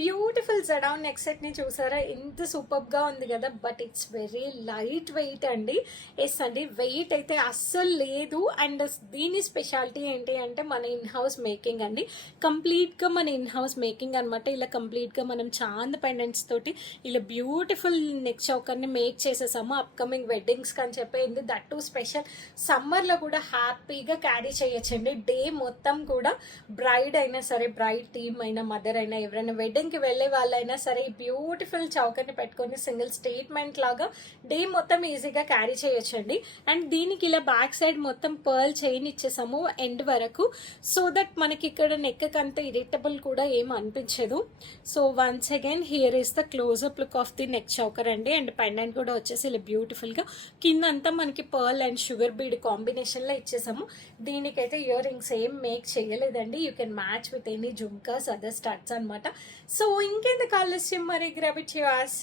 Beautiful జడౌన్ neck set ని చూసారా, ఎంత సూపర్ గా ఉంది కదా. But it's very light weight అండి. ఎస్ అండి, వెయిట్ అయితే అస్సలు లేదు. అండ్ దీని స్పెషాలిటీ ఏంటి అంటే మన ఇన్ హౌస్ మేకింగ్ అండి. కంప్లీట్ గా మన ఇన్ హౌస్ మేకింగ్ అనమాట. ఇలా కంప్లీట్ గా మనం చాంద్ పెండెంట్స్ తోటి ఇలా బ్యూటిఫుల్ నెక్ చౌకర్ ని మేక్ చేసేసాము అప్కమింగ్ వెడ్డింగ్స్ అని చెప్పింది. దట్ టు స్పెషల్ సమ్మర్ లో కూడా హ్యాపీగా క్యారీ చేయొచ్చండి. డే మొత్తం కూడా బ్రైడ్ అయినా సరే, బ్రైడ్ టీమ్ అయినా, మదర్ అయినా, ఎవరైనా వెడ్డింగ్ కి వెళ్ళే వాళ్ళైనా సరే ఈ బ్యూటిఫుల్ చౌకర్ని పెట్టుకొని సింగిల్ స్టేట్మెంట్ లాగా డే మొత్తం ఈజీగా క్యారీ చేయొచ్చండి. అండ్ దీనికి ఇలా బ్యాక్ సైడ్ మొత్తం పర్ల్ చైన్ ఇచ్చేసాము ఎండ్ వరకు, సో దట్ మనకి ఇక్కడ నెక్ అంత ఇరిటబుల్ కూడా ఏం అనిపించదు. So once again here is the close up look of the neck choker అండి. అండ్ పెండెంట్ కూడా వచ్చేసి ఇలా బ్యూటిఫుల్ గా కింద అంతా మనకి pearl and sugar bead combination లో ఇచ్చేసాము. దీనికైతే ఇయర్ రింగ్స్ ఏం మేక్ చేయలేదండి. You can match with any jhumkas, other studs అనమాట. సో ఇంకెందుకు ఆలస్యం, మరి గ్రాబ్ ఇట్ యువర్స్.